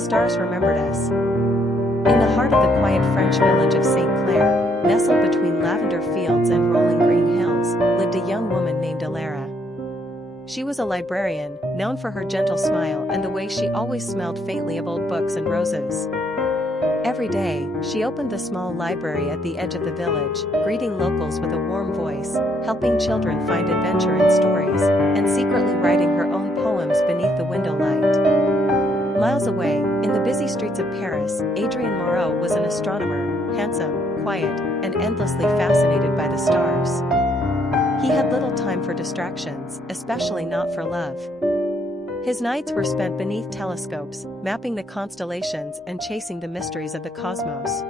stars remembered us. In the heart of the quiet French village of St. Clair, nestled between lavender fields and rolling green hills, lived a young woman named Alara. She was a librarian, known for her gentle smile and the way she always smelled faintly of old books and roses. Every day, she opened the small library at the edge of the village, greeting locals with a warm voice, helping children find adventure in stories, and secretly writing her own poems beneath the window light. Miles away, in the busy streets of Paris, Adrien Moreau was an astronomer, handsome, quiet, and endlessly fascinated by the stars. He had little time for distractions, especially not for love. His nights were spent beneath telescopes, mapping the constellations and chasing the mysteries of the cosmos.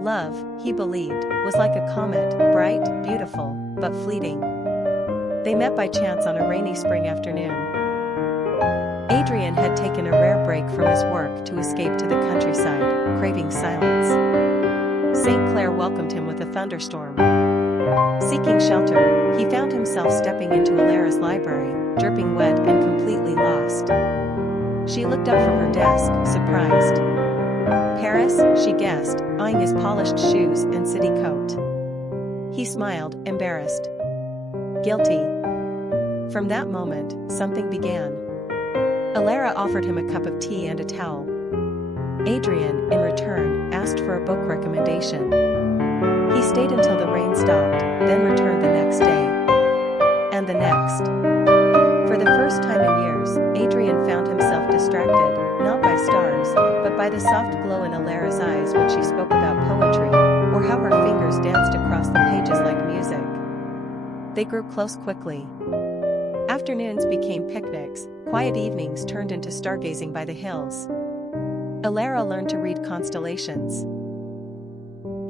Love, he believed, was like a comet, bright, beautiful, but fleeting. They met by chance on a rainy spring afternoon. Adrien had taken a rare break from his work to escape to the countryside, craving silence. St. Clair welcomed him with a thunderstorm. Seeking shelter, he found himself stepping into Alara's library, dripping wet and completely lost. She looked up from her desk, surprised. Paris, she guessed, eyeing his polished shoes and city coat. He smiled, embarrassed. Guilty. From that moment, something began. Alara offered him a cup of tea and a towel. Adrien, in return, asked for a book recommendation. He stayed until the rain stopped, then returned the next day. And the next. For the first time in years, Adrien found himself distracted, not by stars, but by the soft glow in Alara's eyes when she spoke about poetry, or how her fingers danced across the pages like music. They grew close quickly. Afternoons became picnics, quiet evenings turned into stargazing by the hills. Alara learned to read constellations.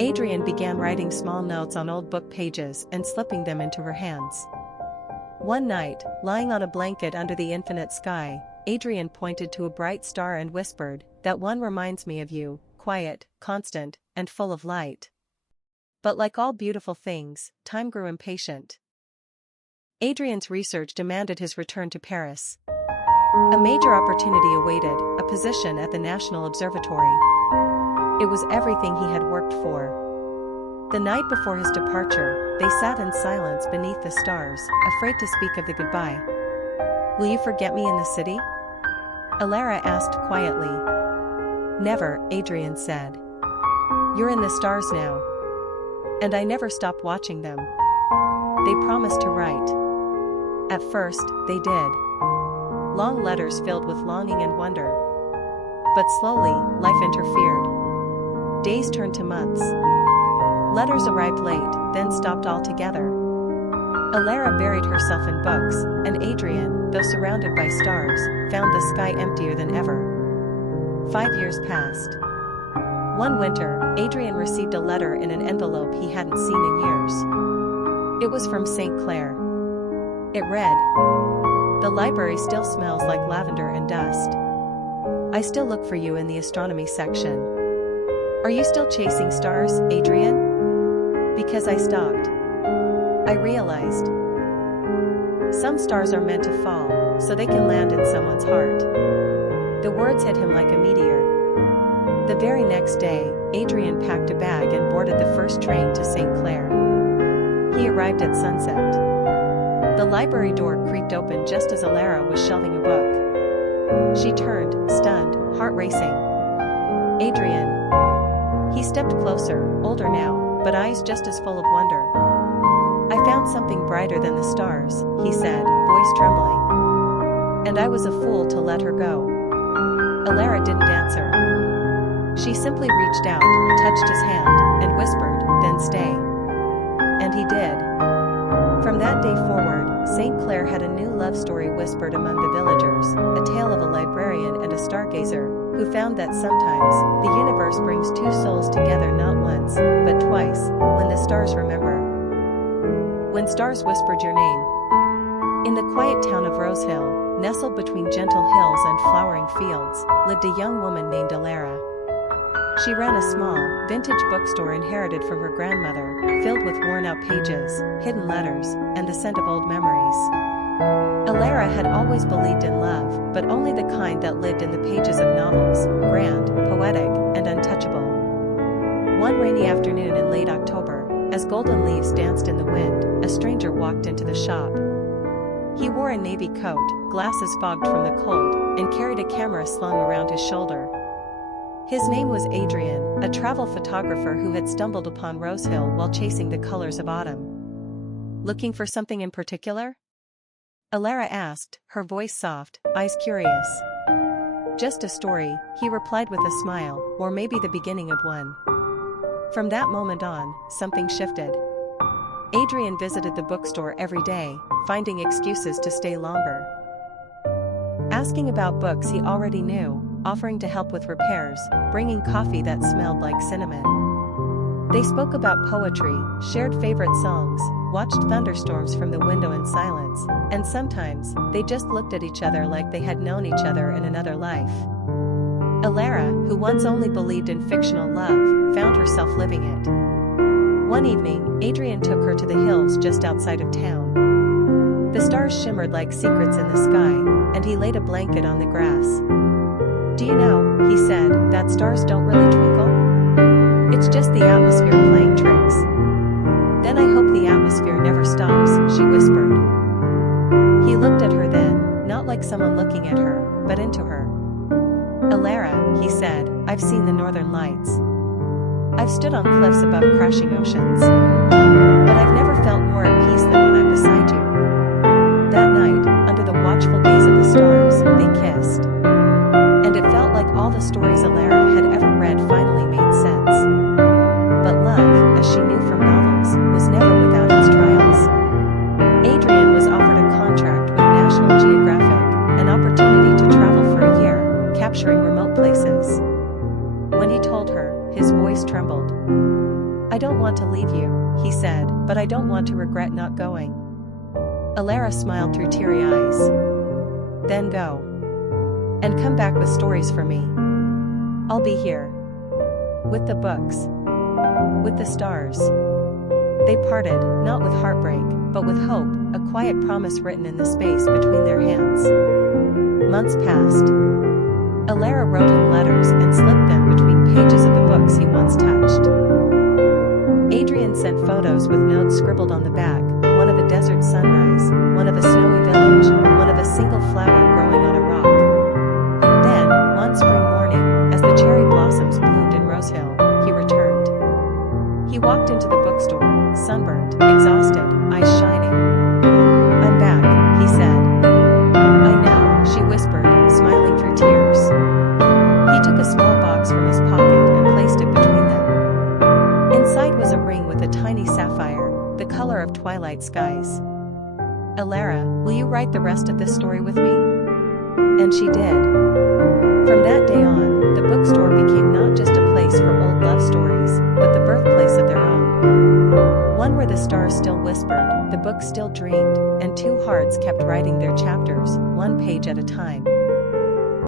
Adrien began writing small notes on old book pages and slipping them into her hands. One night, lying on a blanket under the infinite sky, Adrien pointed to a bright star and whispered, "That one reminds me of you, quiet, constant, and full of light." But like all beautiful things, time grew impatient. Adrien's research demanded his return to Paris. A major opportunity awaited, a position at the National Observatory. It was everything he had worked for. The night before his departure, they sat in silence beneath the stars, afraid to speak of the goodbye. "Will you forget me in the city?" Alara asked quietly. "Never," Adrien said. "You're in the stars now. And I never stop watching them." They promised to write. At first, they did. Long letters filled with longing and wonder. But slowly, life interfered. Days turned to months. Letters arrived late, then stopped altogether. Alara buried herself in books, and Adrien, though surrounded by stars, found the sky emptier than ever. 5 years passed. One winter, Adrien received a letter in an envelope he hadn't seen in years. It was from St. Clair. It read, "The library still smells like lavender and dust. I still look for you in the astronomy section. Are you still chasing stars, Adrien? Because I stopped. I realized. Some stars are meant to fall, so they can land in someone's heart." The words hit him like a meteor. The very next day, Adrien packed a bag and boarded the first train to St. Clair. He arrived at sunset. The library door creaked open just as Alara was shelving a book. She turned, stunned, heart racing. "Adrien." He stepped closer, older now, but eyes just as full of wonder. "I found something brighter than the stars," he said, voice trembling. "And I was a fool to let her go." Alara didn't answer. She simply reached out, touched his hand, and whispered, "Then stay." And he did. From that day forward, St. Clair had a new love story whispered among the villagers, a tale of a librarian and a stargazer, who found that sometimes, the universe brings two souls together not once, but twice, when the stars remember. When stars whispered your name. In the quiet town of Rosehill, nestled between gentle hills and flowering fields, lived a young woman named Alara. She ran a small, vintage bookstore inherited from her grandmother, filled with worn-out pages, hidden letters, and the scent of old memories. Alara had always believed in love, but only the kind that lived in the pages of novels, grand, poetic, and untouchable. One rainy afternoon in late October, as golden leaves danced in the wind, a stranger walked into the shop. He wore a navy coat, glasses fogged from the cold, and carried a camera slung around his shoulder. His name was Adrian, a travel photographer who had stumbled upon Rose Hill while chasing the colors of autumn. "Looking for something in particular?" Alara asked, her voice soft, eyes curious. "Just a story," he replied with a smile, "or maybe the beginning of one." From that moment on, something shifted. Adrian visited the bookstore every day, finding excuses to stay longer. Asking about books he already knew, offering to help with repairs, bringing coffee that smelled like cinnamon. They spoke about poetry, shared favorite songs, watched thunderstorms from the window in silence, and sometimes, they just looked at each other like they had known each other in another life. Alara, who once only believed in fictional love, found herself living it. One evening, Adrian took her to the hills just outside of town. The stars shimmered like secrets in the sky, and he laid a blanket on the grass. "Do you know," he said, "that stars don't really twinkle? It's just the atmosphere playing tricks." "Then I hope the atmosphere never stops," she whispered. He looked at her then, not like someone looking at her, but into her. "Alara," he said, "I've seen the northern lights. I've stood on cliffs above crashing oceans. But I've never felt more at peace than when I'm beside you." That night, under the watchful gaze of the stars, they kissed. And it felt like all the stories Alara had ever read finally made sense. But love, as she knew from novels, was never without its trials. Adrian was offered a contract with National Geographic, an opportunity to travel for a year, capturing remote places. When he told her, his voice trembled. "I don't want to leave you," he said, "but I don't want to regret not going." Alara smiled through teary eyes. "Then go. And come back with stories for me. I'll be here. With the books. With the stars." They parted, not with heartbreak, but with hope, a quiet promise written in the space between their hands. Months passed. Alara wrote him letters and slipped them between pages of the books he once touched. Adrian sent photos with notes scribbled on the back, one of a desert sunrise, one of a snowy village, one of a single flower growing on a rock. Then, one spring morning, as the cherry blossoms bloomed in Rose Hill, he returned. He walked into the bookstore, sunburned, exhausted, eyes shining. "I'm back," he said. "I know," she whispered, smiling through tears. He took a small box from his pocket and placed it between them. Inside was a ring with a tiny sapphire, the color of twilight skies. "Alara, will you write the rest of this story with me?" And she did. From that day on, the bookstore became not just a place for old love stories, but the birthplace of their own. One where the stars still whispered, the books still dreamed, and two hearts kept writing their chapters, one page at a time.